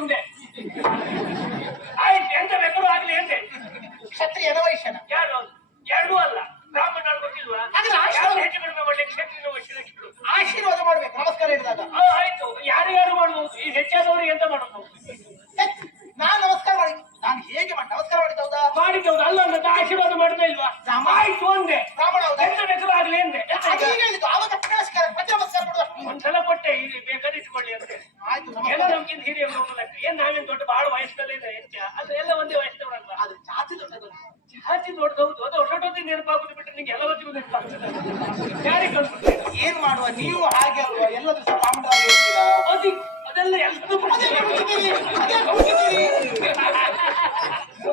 ಒಂದೇ. ಆಯ್ತು, ಎಂತ ಬೇಕಾದ್ರೂ ಆಗ್ಲಿ ಎಂದೆ. ಕ್ಷತ್ರಿಯನ ವೈಶ್ಯನ ಯಾರು? ಎರಡೂ ಅಲ್ಲ. ಬ್ರಾಹ್ಮಣ ಗೊತ್ತಿಲ್ವಾ? ಹೆಚ್ಚು ಕಡಿಮೆ ಮಾಡ್ಲಿಕ್ಕೆ ಕ್ಷತ್ರಿಯನ ವೈಶ್ಯನ ಕೇಳು. ಆಶೀರ್ವಾದ ಮಾಡ್ಬೇಕು ನಮಸ್ಕಾರ ಹೇಳಿದಾಗ. ಆಯ್ತು, ಯಾರು ಮಾಡ್ಬೋದು. ಈ ಹೆಚ್ಚಾದವ್ರಿಗೆ ಎಂತ ಮಾಡೋದು? ನಾನ್ ನಮಸ್ಕಾರ ಮಾಡಿ, ನಾನು ಹೇಗೆ ಮಾಡಿ ನಮಸ್ಕಾರ ಮಾಡಿದ ಹೌದಾ? ಮಾಡಿದ್ದವ್ರು ಅಲ್ಲ ಅಂತ ಆಶೀರ್ವಾದ ಮಾಡ್ತಾ ಇಲ್ವಾ? ಆಯ್ತು ಒಂದೇ. ಬ್ರಾಹ್ಮಣ ಹೌದಾ? ಎಂತ ಬೇಕಾದ್ರೂ ಆಗ್ಲಿ ಎಂದೆ. ಆವಾಗ ನಮಸ್ಕಾರ ಪ್ರತಿ ನಮಸ್ಕಾರ ಮಾಡುವ. ಒಂದ್ಸಲ ಕೊಟ್ಟೆ, ಬೇಕಾದ್ರೆ ಇಟ್ಕೊಳ್ಳಿ ಅಂತ. ಆಯ್ತು, ಎಲ್ಲ ನಮ್ಗಿಂತ ಹಿರಿಯವರು ಲೆಕ್ಕ. ಏನ್ ನಾವೇನ್ ದೊಡ್ಡ ಬಹಳ ವಯಸ್ಸಲ್ಲೇ ಇಲ್ಲ ಹೆಚ್ಚ. ಅದು ಎಲ್ಲ ಒಂದೇ ವಯಸ್ಸದವರಲ್ಲ. ಅದು ಜಾತಿ ದೊಡ್ಡದು. ಜಾತಿ ದೊಡ್ಡದೌದು. ಅದು ಹೊಸಟೊತ್ತಿ ನೆನಪಾಗುದು ಬಿಟ್ಟು ನಿಂಗೆ ಎಲ್ಲ ಹೊತ್ತಿಗೂ ನೆನಪಾಗ್ತದೆ. ಯಾರಿಗೆ ಕಲ್ಪಿಸ್ತೀರ? ಏನ್ ಮಾಡುವ ನೀವು ಹಾಗೆ ಅಲ್ವಾ? ಎಲ್ಲ ದಿವಸ ಬ್ರಾಹ್ಮಣರಾಗಿ ಹೇಳ್ತೀರಾ? ಅದೆಲ್ಲ ಎಲ್ಲದೂ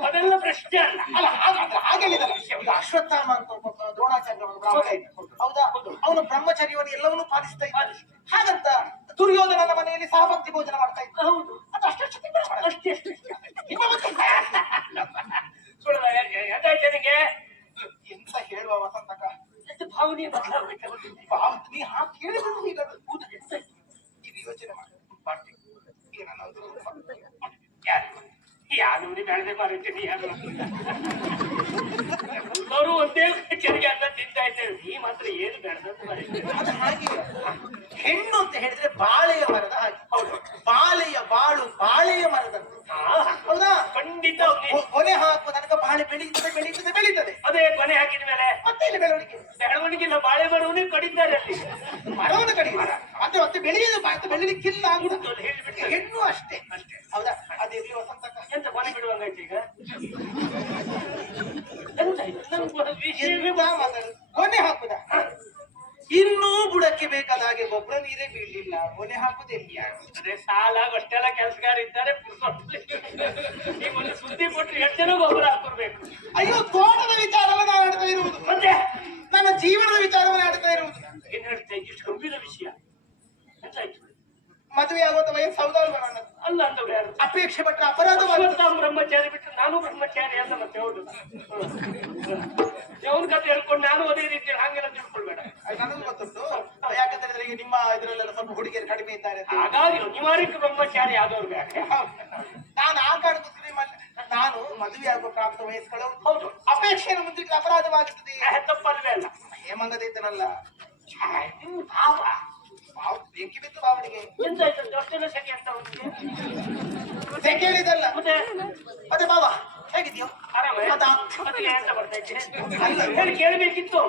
ಅದೆಲ್ಲ ಪ್ರಶ್ನೆ ಅಲ್ಲ. ಅಲ್ಲ ಹಾಗೆ ಹೇಳಿದಲ್ಲ. ಈಗ ಅಶ್ವತ್ಥಾಮ ಅಂತ ಒಬ್ಬ ದ್ರೋಣಾಚಾರ್ಯ ಬ್ರಾಹ್ಮಣ ಇದ್ದ, ಹೌದಾ? ಅವನು ಬ್ರಹ್ಮಚರ್ಯವನ್ನು ಎಲ್ಲವನ್ನೂ ಪಾಲಿಸ್ತಾ ಇದ್ದ. ಹಾಗಂತ ದುರ್ಯೋಧನನ ಮನೆಯಲ್ಲಿ ಸಹಭಕ್ತಿ ಭೋಜನ ಮಾಡ್ತಾ ಇದ್ದ. ಹೌದು, ಅದು ಅಷ್ಟೇ ಜನಗೆ ಎಂತ ಹೇಳುವ ವಸಂತಕ. ಭಾವನೆ ಬದಲಾವಣೆ ನೀ ಹಾಗೆ ಕೇಳಿದ್ರು ಈಗ ಇದು ಯೋಚನೆ ಮಾಡ್ತೀನಿ. ಯಾರು ಬೆಳೆದೆ ಬರುತ್ತೀನಿ. ಎಲ್ಲರೂ ಒಂದೇ ಚೆರಿಗೆ ಅನ್ನ ತಿಂತಾ ಇದ್ದೇವೆ. ನೀ ಮಾತ್ರ ಏನು ಬೆಳೆದಂತ ಬರೀ. ಅದು ಹಾಗೆ ಹೆಣ್ಣು ಅಂತ ಹೇಳಿದ್ರೆ ಬಾಳೆಯ ಮರದ ಹಾಗೆ. ಹೌದು, ಬಾಳೆಯ ಬಾಳು ಬಾಳೆಯ ಮರದಂತೆ. ಹೌದಾ? ಖಂಡಿತ. ಕೊನೆ ಹಾಕುವ ತನಕ ಬಾಳೆ ಬೆಳೀತದೆ. ಅದೇ ಕೊನೆ ಹಾಕಿದ ಮೇಲೆ ಮತ್ತೆ ಇಲ್ಲಿ ಬೆಳವಣಿಗೆ ಇಲ್ಲ. ಬಾಳೆ ಮರವನ್ನೇ ಕಡಿತಾರೆ ಅಲ್ಲಿ. ಮರವನ್ನು ಕಡಿ ಮತ್ತೆ ಬೆಳೀಲಿಕ್ಕಿಲ್ಲ ಅಂತ ಹೆಣ್ಣು ಅಷ್ಟೇ. ಹೌದಾ? ಅದಿರ್ಲಿ ವಸಂತಕ. ಎಂತ ಕೊನೆ ಬಿಡುವಂಗಾಯ್ತು ಈಗ. ಕೊನೆ ಹಾಕುದ ಇನ್ನೂ ಬುಡಕ್ಕೆ ಬೇಕಾದ ಹಾಗೆ ಗೊಬ್ಬರ ನೀರೇ ಬೀಳಲಿಲ್ಲ. ಕೊನೆ ಹಾಕುದೆಲ್ಲಿ? ಅದೇ ಸಾಲ ಅಷ್ಟೆಲ್ಲ ಕೆಲಸಗಾರ ಇದ್ದಾರೆ. ಈಗ ಒಂದು ಸುದ್ದಿ ಕೊಟ್ಟರೆ ಎಷ್ಟು ಜನ ಗೊಬ್ಬರ ಹಾಕೊಡ್ಬೇಕು. ಅಯ್ಯೋ, ತೋಟದ ವಿಚಾರ ನಾನು ಆಡ್ತಾ ಇರುವುದು. ಮತ್ತೆ ನನ್ನ ಜೀವನದ ವಿಚಾರವನ್ನು ಆಡ್ತಾ ಇರುವುದು. ಏನ್ ಹೇಳ್ತಾ ಇಷ್ಟು ಗಂಭೀರ ವಿಷಯ ಎಂತಾಯ್ತು? ಮದುವೆ ಆಗುವಂತ ವಯಸ್ಸು ಹೌದಲ್ವ? ನನ್ನದು ಅಲ್ಲ ಅಂತವ್ರು ಯಾರು ಅಪೇಕ್ಷೆ ಪಟ್ಟರೆ ಅಪರಾಧ. ಬ್ರಹ್ಮಚಾರಿ ಬಿಟ್ಟು ನಾನು ಬ್ರಹ್ಮಚಾರಿ ಅಲ್ಲ. ಮತ್ತೆ ಹೌದು, ಅವನ ಕತೆ ಹೇಳ್ಕೊಂಡು ನಾನು ಅದೇ ರೀತಿ ಹಂಗೆಲ್ಲ ತಿಳ್ಕೊಳ್ಬೇಡ. ನನಗೂ ಗೊತ್ತುಂಟು. ಯಾಕಂದ್ರೆ ಈಗ ನಿಮ್ಮ ಇದರಲ್ಲೆಲ್ಲ ಸ್ವಲ್ಪ ಹುಡುಗಿಯರು ಕಡಿಮೆ ಇದ್ದಾರೆ. ಹಾಗಾಗಿ ಅನಿವಾರ್ಯ ಬ್ರಹ್ಮಚಾರಿ ಆದವ್ರು ಬೇರೆ. ನಾನು ಆ ಕಾರಣಕ್ಕೋಸ್ಕರ ನಾನು ಮದುವೆ ಆಗುವ ಪ್ರಾಪ್ತ ವಯಸ್ಸುಗಳು. ಹೌದು, ಅಪೇಕ್ಷೆಯನ್ನು ಮುಂದಿಟ್ಟು ಅಪರಾಧವಾಗುತ್ತದೆ. ತಪ್ಪಲ್ವೇ ಅಲ್ಲ. ಹೇಮಂಗದ ಇದ್ದನಲ್ಲ ಭಾವ ಬೆಂಕಿ ಬಿತ್ತು ಬಾವನಿಗೆ. ಎಂತಾಯ್ತು? ಅಷ್ಟೆಲ್ಲ ಸೆಕೆ ಅಂತ ಕೇಳಿದಲ್ಲ. ಮತ್ತೆ ಬಾವ ಹೇಗಿದ್ಯೋ? ಆರಾಮ ಎಂತ ಬರ್ತಾ ಇದ್ದೆ ಕೇಳಬೇಕಿತ್ತು.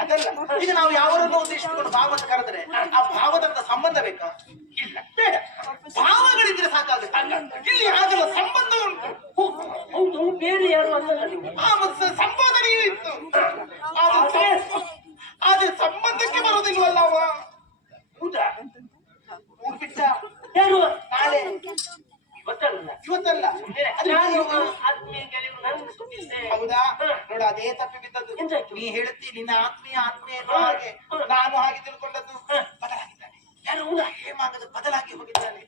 ಅದಲ್ಲ, ಈಗ ನಾವು ಯಾವರನ್ನು ಉದ್ದೇಶಿಸಿಕೊಂಡು ಭಾವ ಅಂತ ಕರೆದ್ರೆ ಆ ಭಾವದ ಸಂಬಂಧ ಬೇಕಾ? ಇಲ್ಲ, ಬೇಡ. ಭಾವಗಳಿದ್ರೆ ಸಾಕಾಗುತ್ತೆ. ಇಲ್ಲಿ ಆಗಲ್ಲ, ಸಂಬಂಧ ಉಂಟು. ಹೌದು, ಬೇರೆ ಯಾರು ಅಲ್ಲ. ಸಂಪಾದನೆಯೂ ಇತ್ತು. ಆದ್ರೆ ಸಂಬಂಧಕ್ಕೆ ಬರೋದಿಲ್ವಲ್ಲ ಅವ. ಹೌದಾ? ಊರು ಬಿಟ್ಟ. ಯಾರು? ನಾಳೆ. ಇವತ್ತಲ್ಲ. ಹೌದಾ? ನೋಡ, ಅದೇ ತಪ್ಪಿ ಬಿದ್ದದ್ದು. ನೀ ಹೇಳುತ್ತಿ ನಿನ್ನ ಆತ್ಮೀಯ ಹಾಗೆ ನಾನು ಹಾಗೆ ತಿಳ್ಕೊಂಡದ್ದು. ಬದಲಾಗಿದ್ದಾನೆ. ಯಾರು? ಹೇಮಾಂಗದ ಬದಲಾಗಿ ಹೋಗಿದ್ದಾನೆ.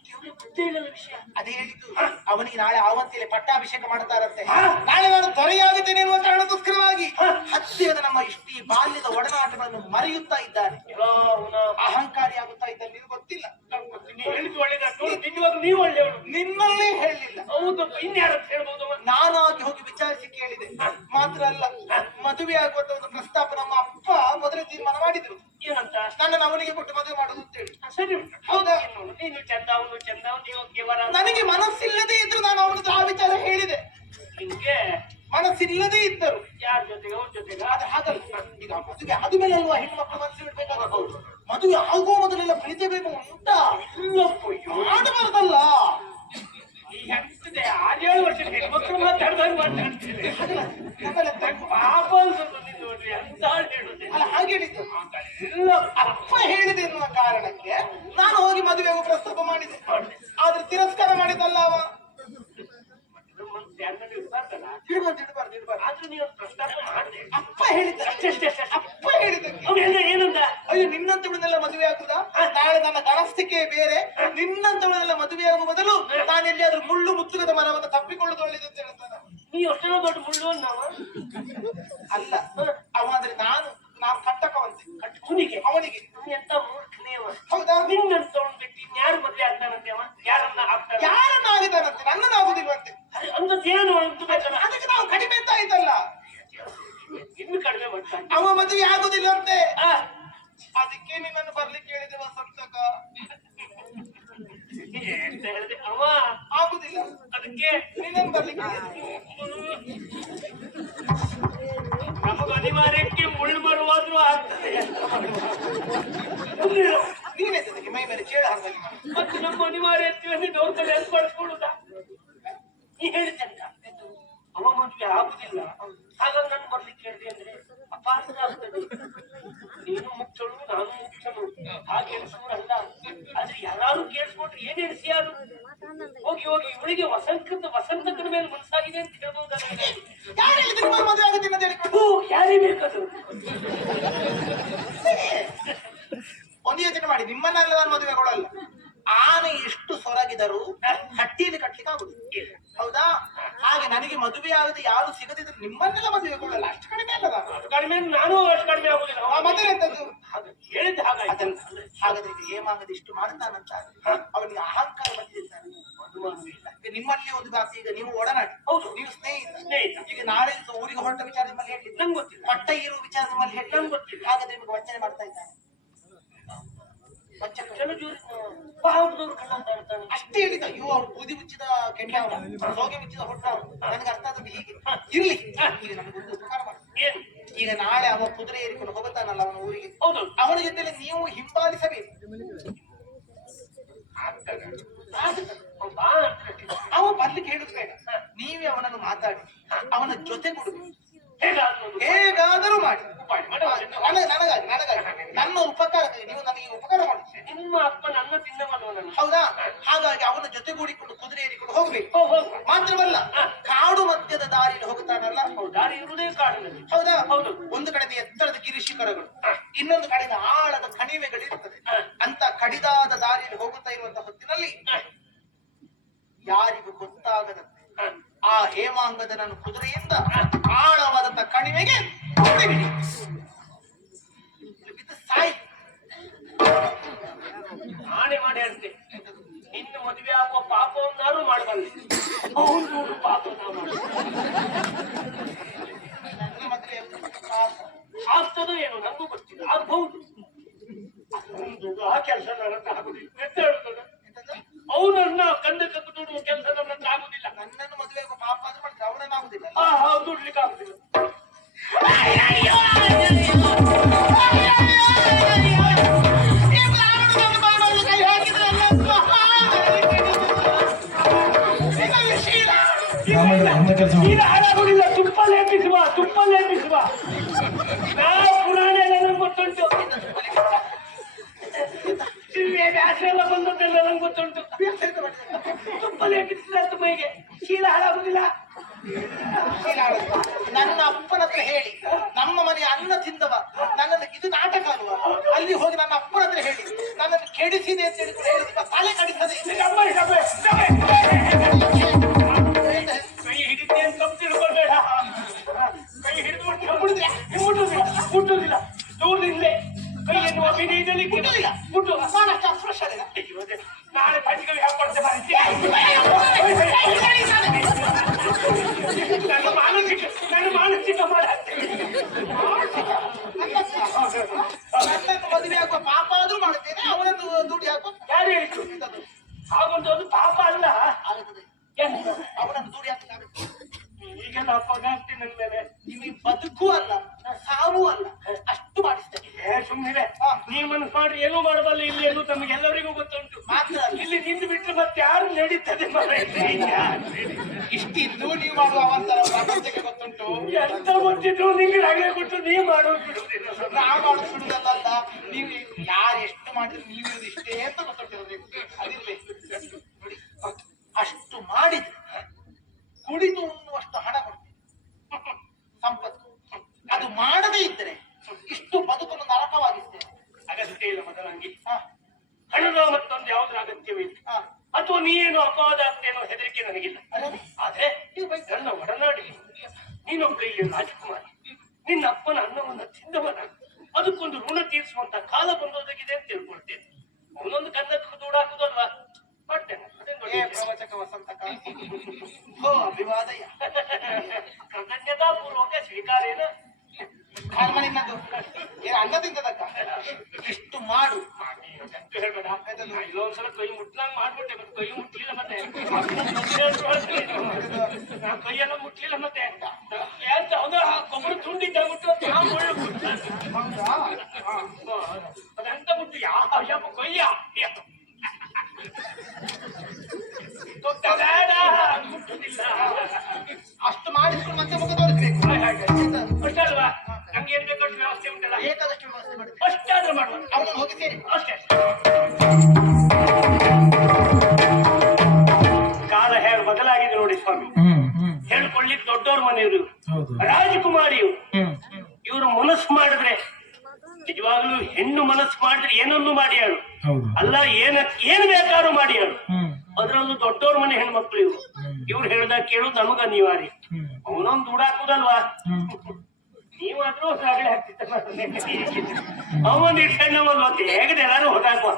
ಅದೇ ಹೇಳಿದ್ದು. ಅವನಿಗೆ ನಾಳೆ ಆವಂತಿಯಲ್ಲಿ ಪಟ್ಟಾಭಿಷೇಕ ಮಾಡ್ತಾರಂತೆ. ನಾಳೆ ನಾನು ದೊರೆಯಾಗುತ್ತೇನೆ ಎನ್ನುವ ಕಾರಣಕ್ಕೋಸ್ಕರವಾಗಿ ಹತ್ತಿರದ ನಮ್ಮ ಇಷ್ಟೀ ಬಾಲ್ಯದ ಒಡನಾಟಗಳನ್ನು ಮರೆಯುತ್ತಾ ಇದ್ದಾನೆ. ಅಹಂಕಾರಿ ಆಗುತ್ತಾ ಇದ್ದಾನೆ. ನಿನಗೆ ಗೊತ್ತಿಲ್ಲ. ನೀವು ಒಳ್ಳೆಯವರು. ನಿನ್ನಲ್ಲೇ ಹೇಳಲಿಲ್ಲ. ಹೌದು, ಇನ್ಯಾರ ಹೇಳ್ಬೋದು. ನಾನಾಗಿ ಹೋಗಿ ವಿಚಾರಿಸಿ ಕೇಳಿದೆ. ಮಾತ್ರ ಅಲ್ಲ, ಮದುವೆ ಆಗುವಂತ ಒಂದು ಪ್ರಸ್ತಾಪ ನಮ್ಮ ಅಪ್ಪ ಮೊದಲೇ ತೀರ್ಮಾನ ಮಾಡಿದ್ರು. ಏನಂತ? ನನ್ನನ್ನು ಅವನಿಗೆ ಕೊಟ್ಟು ಮದುವೆ ಮಾಡುದು ಅಂತೇಳಿ. ಸರಿ, ಹೌದಾ? ನೀನು ಚಂದ, ಅವನು ಚಂದ, ನನಗೆ ಮನಸ್ಸಿಲ್ಲದೆ ಇದ್ರು ನಾನು ಅವನದ್ದು ಆ ವಿಚಾರ ಹೇಳಿದೆ. ನಿಮ್ಗೆ ಮನಸ್ಸಿಲ್ಲದೆ ಇದ್ದರು. ಯಾರ ಜೊತೆಗೆ? ಅವ್ರ ಜೊತೆಗೆ. ಅದು ಹಾಗಲ್ಲ. ಈಗ ಮದುವೆ ಆದ್ಮೇಲೆ ಅಲ್ವಾ ಹೆಣ್ಮಕ್ಳು ಮನಸ್ಸು ಬಿಡ್ಬೇಕಾದ. ಮದುವೆ ಆಗುವ ಮೊದಲೆಲ್ಲ ಪ್ರೀತಿಬೇಕು ಉಂಟಾ? ಮಾಡಬಾರ್ದಲ್ಲ. ಈಗ ಅನಿಸ್ತದೆ 6-7 ವರ್ಷದ ಹೆಣ್ಮಕ್ಳು ಮಾತಾಡ್ದಾಗ ಮಾತಾಡ್ತಿದೆ. ಪಾಪ ಅನ್ಸುತ್ತೆ ನೋಡ್ರಿ ಅಂತ ಹೇಳುದೇ. ಅಲ್ಲ, ಹಾಗೆ ಹೇಳಿದ್ದು. ಅಪ್ಪ ಹೇಳಿದೆ ಎನ್ನುವ ಕಾರಣಕ್ಕೆ ನಾನು ಹೋಗಿ ಮದುವೆಗೂ ಪ್ರಸ್ತಾಪ ಮಾಡಿದೆ. ಆದ್ರೆ ತಿರಸ್ಕಾರ ಮಾಡಿದ್ದಲ್ಲ ಅವ. ಆದ್ರೂ ನೀವು ಪ್ರಸ್ತಾಪ ಮಾಡಿದೆ. ಅಪ್ಪ ಹೇಳಿದ್ದ. ಅಪ್ಪ ಹೇಳಿದ್ದ. ಏನಂತ? ಅಯ್ಯೋ, ನಿನ್ನಂತವಳನ್ನೆಲ್ಲ ಮದುವೆ ಆಗುದಾ? ನಾಳೆ ನನ್ನ ಗಣಸ್ಥಿಕೆ ಬೇರೆ. ನಿನ್ನಂತವಳನ್ನೆಲ್ಲ ಮದುವೆ ಆಗುವ ಮೊದಲು ನಾನು ಎಲ್ಲಿಯಾದ್ರೂ ಮುಳ್ಳು ಮುಚ್ಚುಗದ ಮರವನ್ನು ತಪ್ಪಿಕೊಳ್ಳುದು ಒಳ್ಳೆದು ಅಂತ ಹೇಳ್ತಾನೆ. ನೀವು ಅಷ್ಟೆಲ್ಲ ದೊಡ್ಡ ಮುಳ್ಳು ಅಲ್ಲ. ಅವ ಅಂದ್ರೆ ನಾನು ಕಟ್ಟಕವಂತೆ. ಅವನಿಗೆ ಎಂತ ಮೂರ್ಖನೇ. ಹೌದಾ? ನಿನ್ನಂತ ಬಿಟ್ಟು ಇನ್ಯಾರು ಮದುವೆ ಆಗ್ತಾನಂತೆ? ಅವ ಯಾರನ್ನ ಆಗ್ತಾನೆ? ಯಾರನ್ನ ಆಗಿದ್ದಾನೆ? ಇನ್ನು ಕಡಿಮೆ ಮಾಡ್ತಾನೆ. ಅವ ಮದುವೆ ಆಗುದಿಲ್ಲ ಅಂತೆ. ಆ, ಅದಕ್ಕೆ ನಿನ್ನನ್ನು ಬರ್ಲಿಕ್ಕೆ ಹೇಳಿದೆ ವಸಂತಕ. ಎಂತ ಹೇಳಿದೆ ಅವ ಆಗುದಿಲ್ಲ ಅದಕ್ಕೆ ನಿನ್ನನ್ನು ಬರ್ಲಿಕ್ಕೆ ಹೇಳಿದೆ. ನಮಗ ಅನಿವಾರ್ಯಕ್ಕೆ ಮುಳ್ಳು ಬರುವಾದ್ರೂ ಆಗ್ತದೆ. ನೀನೇ ಅದಕ್ಕೆ ಮೈ ಮೇಲೆ ಚೇಳ ಹಾಗಾಗಿ ಮತ್ತೆ ನಮ್ಮ ಅನಿವಾರ್ಯತೆಯಲ್ಲಿ ದೌರ್ಜನ್ಯ ಏರ್ಪಡಿಸ್ಕೊಳ್ಳುದ. ನೀ ಹೇಳಿದ್ದಂತ ಅವ ಮದುವೆ ಆಗುದಿಲ್ಲ, ಹಾಗಾಗಿ ನಾನು ಬರ್ಲಿಕ್ಕೆ ಹೇಳಿದೆ ಅಂದ್ರೆ ಅಪಾರ್ಥ ಆಗ್ತದೆ. ನೀನು ಮುಚ್ಚಳು, ನಾನು ಮುಚ್ಚಳು, ಹಾಗೆ ಎಣಿಸೋರಲ್ಲ. ಆದ್ರೆ ಯಾರು ಕೇಳಿಸ್ಕೊಂಡ್ರೆ ಏನ್ ಎಣಿಸಿಯಾರು? ಹೋಗಿ ಹೋಗಿ ಇವಳಿಗೆ ವಸಂತಕನ ಮೇಲೆ ಮನಸ್ಸಾಗಿದೆ ಅಂತ ಹೇಳ್ಬಹುದಲ್ಲ. ಯಾರು ಹೇಳಿದ್ರು ನಿಮ್ಮ ಮದುವೆ ಆಗುದಿಲ್ಲ ಅಂತ ಹೇಳಿಕೊಂಡು? ಯಾರೇ ಬೇಕದು? ಒಂದು ಯೋಚನೆ ಮಾಡಿ, ನಿಮ್ಮನ್ನೆಲ್ಲ ನಾನು ಮದುವೆ ಕೊಡಲ್ಲ. ಆನೆ ಎಷ್ಟು ಸೊರಗಿದರು ಹಟ್ಟಿಯಲ್ಲಿ ಕಟ್ಲಿಕ್ಕೆ ಆಗುದಿಲ್ಲ, ಹೌದಾ? ಹಾಗೆ ನನಗೆ ಮದುವೆ ಆಗದೆ ಯಾರು ಸಿಗದಿದ್ರೆ ನಿಮ್ಮನ್ನೆಲ್ಲ ಮದುವೆ ಕೊಡಲ್ಲ. ಅಷ್ಟು ಕಡಿಮೆ ಅಲ್ಲ ನಾನು. ಅದು ಕಡಿಮೆ ನಾನು ಅಷ್ಟು ಕಡಿಮೆ ಆಗುದಿಲ್ಲ. ಮದುವೆ ಎಂತದ್ದು ಹೇಳಿದ್ದ ಹಾಗಾಯ್ತು. ಹಾಗಾದ್ರೆ ಈಗ ಹೇಮಾಗದ ಇಷ್ಟು ಮಾಡ್ತಾನಂತ ಅವನಿಗೆ ಅಹಂಕಾರ ಬಂದಿದ್ದಾನೆ. ಈಗ ನಿಮ್ಮಲ್ಲಿ ಒಂದು ಬಾಕಿ, ಈಗ ನೀವು ಒಡನಾಡಿ, ಹೌದು, ನೀವು ಸ್ನೇಹಿತ. ಸ್ನೇಹಿತ. ಈಗ ನಾಳೆ ಊರಿಗೆ ಹೊರಟ ವಿಚಾರ ನಿಮ್ಮಲ್ಲಿ ಹೇಳಿ, ನಂಗೆ ಗೊತ್ತಿಲ್ಲ. ಪಟ್ಟ ಇರುವ ವಿಚಾರ ನಿಮ್ಮಲ್ಲಿ ಹೇಳಿ, ನಂಗೆ ಗೊತ್ತಿಲ್ಲ. ಹಾಗಾದ್ರೆ ನಿಮಗೆ ವಂಚನೆ ಮಾಡ್ತಾ ಇದ್ದಾನೆ. ಅಷ್ಟೇ ಹೇಳಿದ. ಇವು ಅವ್ರು ಬೂದಿ ಮುಚ್ಚಿದ ಕೆಂಡ, ಸೋಗೆ ಮುಚ್ಚಿದ ಹೊಟ್ಟ. ನನಗೆ ಅರ್ಥ ಆದದ್ದು ಹೀಗೆ ಇರ್ಲಿ. ಈಗ ನನಗೊಂದು ಉಪಕಾರ ಮಾಡಿ. ಈಗ ನಾಳೆ ಅವ ಕುದುರೆ ಏರಿಕೊಂಡು ಹೋಗುತ್ತಾನಲ್ಲ ಅವನ ಊರಿಗೆ, ಹೌದು, ಅವನ ಜೊತೆಲಿ ನೀವು ಹಿಂಬಾಲಿಸಬೇಕು. ಅವ ಬರ್ಲಿಕ್ಕೆ ಹೇಳುದು ಬೇಡ, ನೀವೇ ಅವನನ್ನು ಮಾತಾಡಿ ಅವನ ಜೊತೆ ಕೊಡುದು. ಹೇಗಾದರೂ ಮಾಡಿ ನನಗಾಗಿ ನನ್ನ ಉಪಕಾರಕ್ಕಾಗಿ ನೀವು ನನಗೆ ಉಪಕಾರ ಮಾಡಿ. ನಿಮ್ಮ ಅಪ್ಪ ನನ್ನ ತಿನ್ನವಲ್ಲ, ಹೌದಾ? ಹಾಗಾಗಿ ಅವನ ಜೊತೆಗೂಡಿಕೊಂಡು ಕುದುರೆ ಏರಿಕೊಂಡು ಹೋಗ್ಬೇಕು. ಮಾತ್ರವಲ್ಲ, ಕಾಡು ಮಧ್ಯದ ದಾರಿಯಲ್ಲಿ ಹೋಗುತ್ತಾನಲ್ಲ, ದಾರಿ ಇರುವುದೇ ಕಾಡಿನಲ್ಲಿ, ಹೌದಾ? ಹೌದು. ಒಂದು ಕಡೆದ ಎತ್ತರದ ಗಿರಿಶಿಖರಗಳು, ಇನ್ನೊಂದು ಕಡೆದ ಆಳದ ಕಣಿವೆಗಳು ಇರ್ತದೆ. ಅಂತ ಕಡಿದಾದ ದಾರಿಯಲ್ಲಿ ಹೋಗುತ್ತಾ ಇರುವಂತಹ ಹೊತ್ತಿನಲ್ಲಿ ಯಾರಿಗೂ ಗೊತ್ತಾಗದಂತೆ ಆ ಹೇಮಾಂಗದ ನನ್ನ ಕುದುರೆಯಿಂದ ಆಳವಾದಂತ ಕಣಿವೆಗೆ ಬಿಡಿ ಸಾಯಿ. ನಾನೇ ಮಾಡಿ ಹೇಳ್ತೆ, ನಿನ್ನ ಮದುವೆ ಆಗುವ ಪಾಪವನ್ನಾರು ಮಾಡಬಲ್ಲೆ. ಅವನು ನೋಡು ಪಾಪ ಆಗ್ತದೋ ಏನೋ ನಂಗೂ ಗೊತ್ತಿಲ್ಲ, ಆಗ್ಬಹುದು. ಆ ಕೆಲಸ ನನ್ನ ಹತ್ರ ಆಗುದಿಲ್ಲ. ಎಂತ ಹೇಳುತ್ತದೆ? ಅವನನ್ನ ಕಂದಕ್ಕೆ ದುಡುವ ಕೆಲಸ ನನ್ನ ಹತ್ರ ಆಗುದಿಲ್ಲ. ನನ್ನನ್ನು ಮದುವೆ ಆಗುವ ಪಾಪ ಆದ್ರೂ ಮಾಡಿದ್ರೆ ಅವನನ್ನ ಆಗುದಿಲ್ಲ. ದುಡ್ಲಿಕ್ಕೆ ಆಗುದಿಲ್ಲ. ಹಾಳಾಗುದಿಲ್ಲ. ತುಪ್ಪ ಲೇಪಿಸುವ ನಾ ಪುರಾಣ ಎಲ್ಲ ಗೊತ್ತುಂಟು. ಬ್ಯಾಸರ ಎಲ್ಲ ಬಂದದ್ದೆಲ್ಲ ನಂಗೆ ಗೊತ್ತುಂಟು. ತುಪ್ಪ ಲೇಪಿಸಿದ ಮೈಗೆ ಶೀಲ ಹಾಳಾಗುದಿಲ್ಲ. ನನ್ನ ಅಪ್ಪನ ಹತ್ರ ಹೇಳಿ, ನಮ್ಮ ಮನೆಯ ಅನ್ನ ತಿಂದವ ನನ್ನನ್ನು ಇದು ನಾಟಕ ಅಲ್ವಾ, ಅಲ್ಲಿ ಹೋಗಿ ನನ್ನ ಅಪ್ಪನ ಹತ್ರ ಹೇಳಿ ನನ್ನನ್ನು ಕೆಡಿಸಿದೆ ಅಂತ ಹೇಳಿ ಹೇಳಿದ ತಲೆ ಕಡಿಸದೆ. ಕೈ ಹಿಡಿದೆ ಅಂತ ತಪ್ಪು ತಿಳ್ಕೊಳ್ಬೇಡ. ಕೈ ಹಿಡಿದು ಮುಟ್ಟುದಿಲ್ಲ. ದೂರದಿಂದಲೇ ಕೈಯನ್ನು ಅಭಿನಯದಲ್ಲಿ ಮುಟ್ಟು ನಾಳೆ ಪಂಚಕವಿ ಹಾಕೊಡ್ತೇವೆ. ನನ್ನ ಮಾನಸಿಕ ನನ್ನನ್ನು ಮದುವೆ ಆಗುವ ಪಾಪ ಆದ್ರೂ ಮಾಡುತ್ತೇನೆ, ಅವನನ್ನು ದುಡ್ಡು ಹಾಕುವ. ಯಾರು ಹೇಳಿದ್ರು? ಹಾಗೊಂದು ಒಂದು ಪಾಪ ಅಲ್ಲ, ಅವನನ್ನು ದುಡ್ಡು ಹಾಕಲಾಗುತ್ತೆ. ಈಗೆಲ್ಲ ಅಪ್ಪಾಗ ಆಗ್ತೀನಿ ನನ್ನ ಮೇಲೆ. ನಿಮಗೆ ಬದುಕು ಅಲ್ಲ, ಸಾವು ಅಲ್ಲ, ಅಷ್ಟು ಮಾಡಿಸ್ತೇನೆ. ಸುಮ್ಮನೆ ನೀವು ಮನಸ್ಸು ಮಾಡ್ರಿ, ಏನೂ ಮಾಡಬಲ್ಲ. ಇಲ್ಲಿ ಏನು ತಮಗೆಲ್ಲರಿಗೂ ಗೊತ್ತುಂಟು. ಮಾತ್ರ ಇಲ್ಲಿ ನಿಂತು ಬಿಟ್ಟರೆ ಮತ್ತೆ ಯಾರು ನಡೀತದೆ? ಇಷ್ಟಿದ್ದು ನೀವು ಮಾಡುವ ಅವಂತರ ಪ್ರಪಂಚಕ್ಕೆ ಗೊತ್ತುಂಟು. ಎಂತ ಗೊತ್ತಿದ್ರು ನಿಂಗೆ ಹಾಗೆ ಕೊಟ್ಟು ನೀವು ಮಾಡೋದು ಬಿಡುವುದಿಲ್ಲ. ನಾ ಮಾಡೋದು ಬಿಡುವುದಲ್ಲ, ನೀವು ಯಾರು ಎಷ್ಟು ಮಾಡಿದ್ರು ನೀವಿರೋದು ಇಷ್ಟೇ ಅಂತ ಗೊತ್ತಿರಬೇಕು. ಅದಿರ್ಲಿ ನೋಡಿ, ಅಷ್ಟು ಮಾಡಿದ್ರೆ ಕುಡಿದು ಉಣ್ಣುವಷ್ಟು ಹಣ ಕೊಡ್ತೀವಿ, ಸಂಪತ್ತು. ಅದು ಮಾಡದೇ ಇದ್ರೆ ಇಷ್ಟು ಬದುಕನ್ನು ನರಕವಾಗಿಸ್ತೇನೆ. ಅಗತ್ಯ ಇಲ್ಲ ಮೊದಲಂಗಿ. ಹಣದ ಮತ್ತೊಂದು ಯಾವುದ್ರ ಅಗತ್ಯವಿಲ್ಲ. ಅಥವಾ ನೀನು ಅಪವಾದ ಆಗ್ತೇನೋ ಹೆದರಿಕೆ ನನಗಿಲ್ಲ. ಆದ್ರೆ ನನ್ನ ಒಡನಾಡಿ ನೀನೊಬ್ಳು ಇಲ್ಲಿ ರಾಜಕುಮಾರಿ, ನಿನ್ನ ಅಪ್ಪನ ಅನ್ನವನ್ನ ತಿಂದವನ, ಅದಕ್ಕೊಂದು ಋಣ ತೀರಿಸುವಂತ ಕಾಲ ಬಂದೋದಗಿದೆ ಅಂತ ತಿಳ್ಕೊಳ್ತೇನೆ. ಅವನೊಂದು ಕನ್ನಡಕ್ಕೆ ದೂಡಾಕುದಲ್ವಾ ಮಾಡ್ತೇನೆ. ಪ್ರವಚಕ ವಸಂತಕ ಅಭಿವಾದಯ ಕೃತಜ್ಞತಾ ಪೂರ್ವಕ ಸ್ವೀಕಾರೇನ ಅನ್ನ ತಿಂತದಕ್ಕ ಇಷ್ಟು ಮಾಡು ಹೇಳ್ಬೇಡ ಇಲ್ಲೊಂದ್ಸಲ ಕೈ ಮುಟ್ಲಂಗ್ ಮಾಡ್ಬಿಟ್ಟೆ ಮತ್ತೆ ಕೈ ಮುಟ್ಲಿಲ್ಲ ಮತ್ತೆ ನಾ ಕೈಯೆಲ್ಲ ಮುಟ್ಲಿಲ್ಲ ಮತ್ತೆ ಯಾಕೆ ಹೌದಾ ಕೊಬ್ಬರಿ ತುಂಡಿದ್ದ ಮುಟ್ಟು ಅದಂತ ಮುಟ್ಟು ಯಾವ ಕೊಯ್ಯ ತೊಟ್ಟ ಬೇಡ ಮುಟ್ಟುದಿಲ್ಲ ಅಷ್ಟು ಮಾಡಿಸ್ಕೊಂಡು ಮತ್ತೆ ಮುಖ ತೋರಿಸ್ಬೇಕು ಅಷ್ಟೇ ಅಲ್ವಾ ನಂಗೆ ಏನ್ ಬೇಕು ವ್ಯವಸ್ಥೆ ಉಂಟಲ್ಲ ಬೇಕಾದಷ್ಟು ವ್ಯವಸ್ಥೆ ಮಾಡಿ ಅಷ್ಟಾದ್ರೂ ಮಾಡುವ ಅವನನ್ನು ಹೋಗಿ ಸೇರಿ ಅಷ್ಟೇ ಕಾಲ ಹೇಗೆ ಬದಲಾಗಿದೆ ನೋಡಿ ಸ್ವಾಮಿ ಹೇಳ್ಕೊಳ್ಳಿಕ್ ದೊಡ್ಡವ್ರ ಮನೆಯವರು ರಾಜಕುಮಾರಿಯು ಇವರು ಮನಸ್ಸು ಮಾಡಿದ್ರೆ ನಿಜವಾಗ್ಲೂ ಹೆಣ್ಣು ಮನಸ್ಸು ಮಾಡಿದ್ರೆ ಏನನ್ನು ಮಾಡಿ ಹೇಳು ಅಲ್ಲ ಏನ್ ಬೇಕಾದ್ರೂ ಮಾಡಿ ಹೇಳು ಅದ್ರಲ್ಲೂ ದೊಡ್ಡವ್ರ ಮನೆ ಹೆಣ್ಮಕ್ಳು ಇವ್ರು ಹೇಳ್ದಾಗ ಕೇಳೋದು ನಮಗ ಅನಿವಾರ್ಯ ಅವನೊಂದು ದುಡಾಕುದಲ್ವಾ ನೀವಾದ್ರೂ ರಗಳೆ ಹಾಕ್ತಿದ್ದ ಅವನ್ ಇಟ್ಕೊಂಡವಲ್ಲ ಹೇಗದೆ ಎಲ್ಲಾರು ಹೊಡಾಕುವ